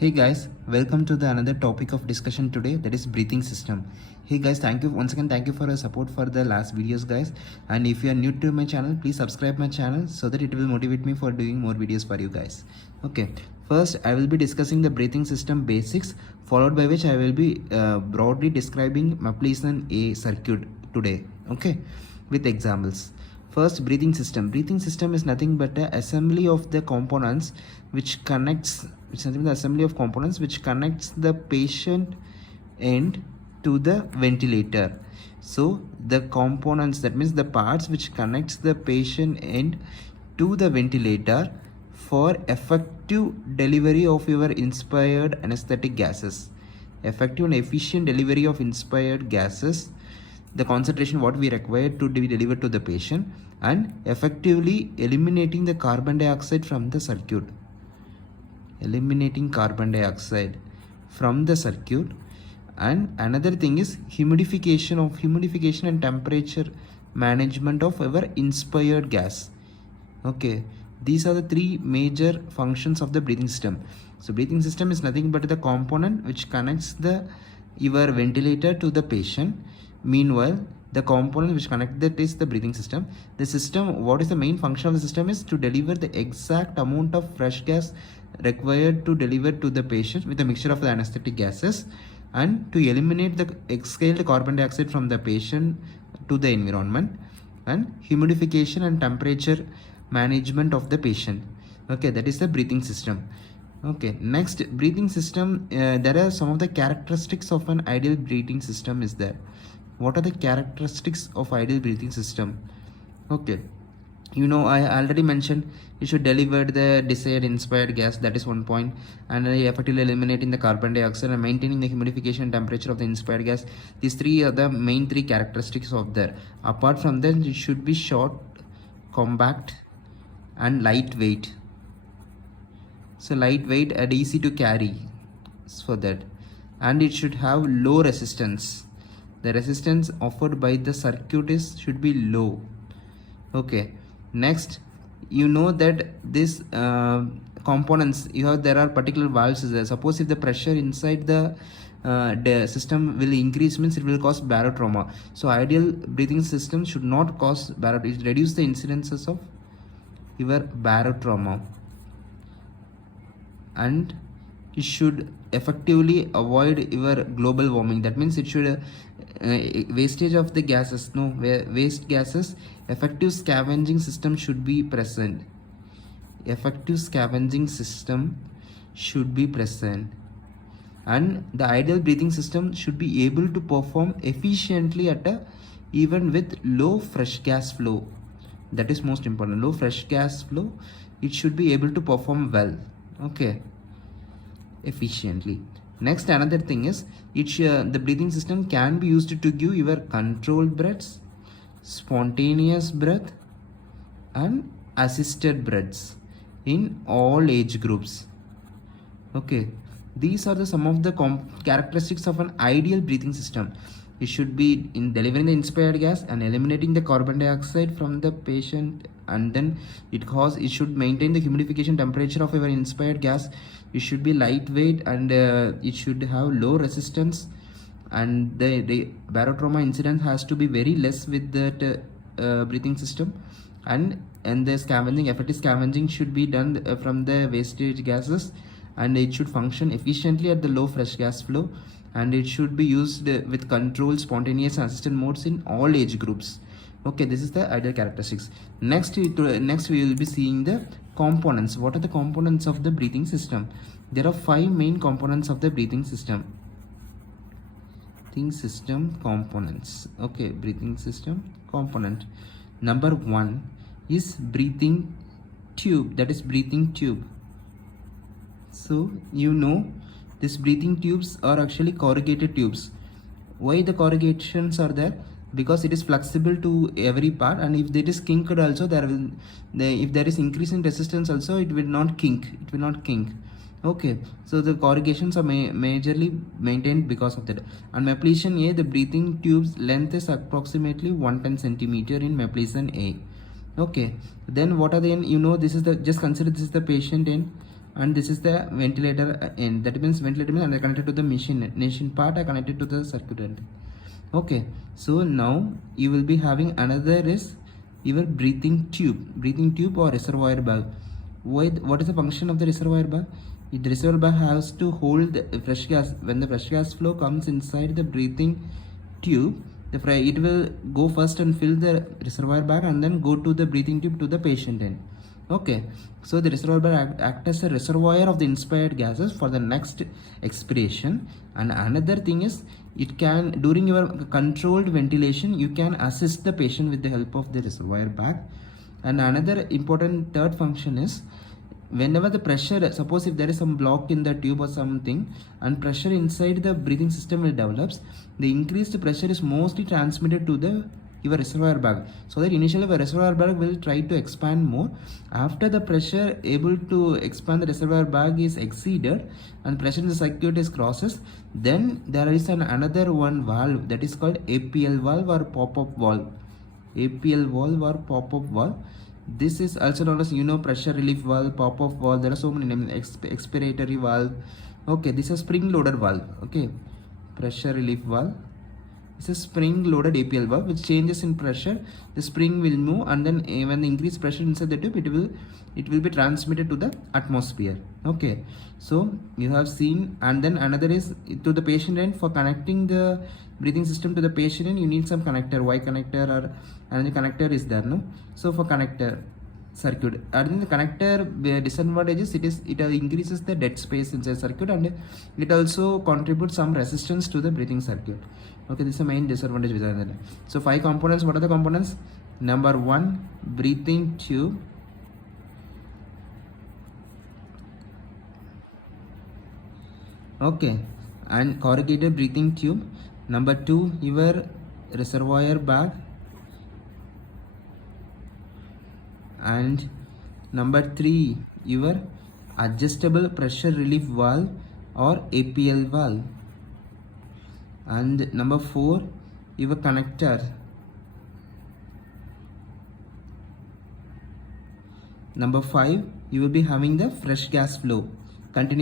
Hey guys, welcome to the another topic of discussion today, that is breathing system. Hey guys, thank you once again, thank you for your support for the last videos guys, and if you are new to my channel, please subscribe my channel so that it will motivate me for doing more videos for you guys. Okay, first I will be discussing the breathing system basics, followed by which I will be broadly describing Mapleson A circuit today, okay, with examples. First, breathing system. Breathing system is nothing but the assembly of the components which connects the patient end to the ventilator. So the components, that means the parts which connects the patient end to the ventilator for effective delivery of your inspired anesthetic gases. Effective and efficient delivery of inspired gases, the concentration what we require to be delivered to the patient, and effectively eliminating the carbon dioxide from the circuit. Eliminating carbon dioxide from the circuit. And another thing is humidification and temperature management of our inspired gas. Okay, these are the three major functions of the breathing system. So breathing system is nothing but the component which connects your ventilator to the patient. Meanwhile, the component which connects that is the breathing system. The system, what is the main function of the system, is to deliver the exact amount of fresh gas required to deliver to the patient with a mixture of the anesthetic gases, and to eliminate the exhaled carbon dioxide from the patient to the environment, and humidification and temperature management of the patient. Okay, that is the breathing system. Okay, next, breathing system, there are some of the characteristics of an ideal breathing system is there. What are the characteristics of ideal breathing system? Okay, I already mentioned you should deliver the desired inspired gas, that is one point, and effectively eliminating the carbon dioxide and maintaining the humidification temperature of the inspired gas. These three are the main three characteristics of there. Apart from that, it should be short, compact, and lightweight. So lightweight and easy to carry for that, and it should have low resistance. The resistance offered by the circuit should be low. Okay, next, that this components, there are particular valves there. Suppose if the pressure inside the system will increase, means it will cause barotrauma. So ideal breathing system should not cause barotrauma. It reduce the incidences of your barotrauma, and it should effectively avoid your global warming. That means it should wastage of the gases, waste gases. Effective scavenging system should be present. Effective scavenging system should be present, and the ideal breathing system should be able to perform efficiently even with low fresh gas flow. That is most important. Low fresh gas flow, it should be able to perform well. Okay, efficiently. Next, another thing is the breathing system can be used to give your controlled breaths, spontaneous breath, and assisted breaths in all age groups. Okay, these are some of the characteristics of an ideal breathing system. It should be in delivering the inspired gas and eliminating the carbon dioxide from the patient, and then it should maintain the humidification temperature of your inspired gas. It should be lightweight, and it should have low resistance, and the barotrauma incidence has to be very less with that breathing system, and the effective scavenging should be done from the wastage gases, and it should function efficiently at the low fresh gas flow, and it should be used with controlled, spontaneous, and assisted modes in all age groups. Okay, this is the ideal characteristics. Next we will be seeing the components. What are the components of the breathing system? There are 5 main components of the breathing system. Breathing system components. Okay, breathing system component. Number 1 is breathing tube, that is breathing tube. So these breathing tubes are actually corrugated tubes. Why the corrugations are there? Because it is flexible to every part, and if it is kinked also, if there is increase in resistance also, it will not kink. Okay, so the corrugations are majorly maintained because of that. And Mapleson A, the breathing tube's length is approximately 110 centimeter in Mapleson A. Okay, then what are the end? This is just consider this is the patient end, and this is the ventilator end. That means ventilator means, and I connected to the machine part, I connected to the circuit end. Okay, so now you will be having another is your breathing tube or reservoir bag. What is the function of the reservoir bag? The reservoir bag has to hold the fresh gas. When the fresh gas flow comes inside the breathing tube, it will go first and fill the reservoir bag and then go to the breathing tube to the patient end. Okay, so the reservoir bag act as a reservoir of the inspired gases for the next expiration. And another thing is, it can, during your controlled ventilation, you can assist the patient with the help of the reservoir bag. And another important third function is, whenever the pressure, suppose if there is some block in the tube or something and pressure inside the breathing system will develops, the increased pressure is mostly transmitted to the your reservoir bag, so that initially the reservoir bag will try to expand more. After the pressure able to expand the reservoir bag is exceeded and pressure in the circuit is crosses, then there is another one valve that is called Apl valve or pop-up valve. Apl valve or pop-up valve. This is also known as pressure relief valve, pop-up valve. There are so many names. Expiratory valve. Okay, this is spring loaded valve. Okay, pressure relief valve. This is spring loaded Apl valve, which changes in pressure. The spring will move, and then when the increased pressure inside the tube, it will be transmitted to the atmosphere. Okay, so you have seen. And then another is to the patient end. For connecting the breathing system to the patient end, you need some connector, Y connector or another connector is there, no? So for connector circuit, and then the connector disadvantages, it increases the dead space inside circuit, and it also contributes some resistance to the breathing circuit. Okay, this is the main disadvantage with that. So 5 components. What are the components? Number 1, breathing tube. Okay, and corrugated breathing tube. Number 2, your reservoir bag. And number 3, your adjustable pressure relief valve or Apl valve. And number 4, your connector. Number 5, you will be having the fresh gas flow. Continue.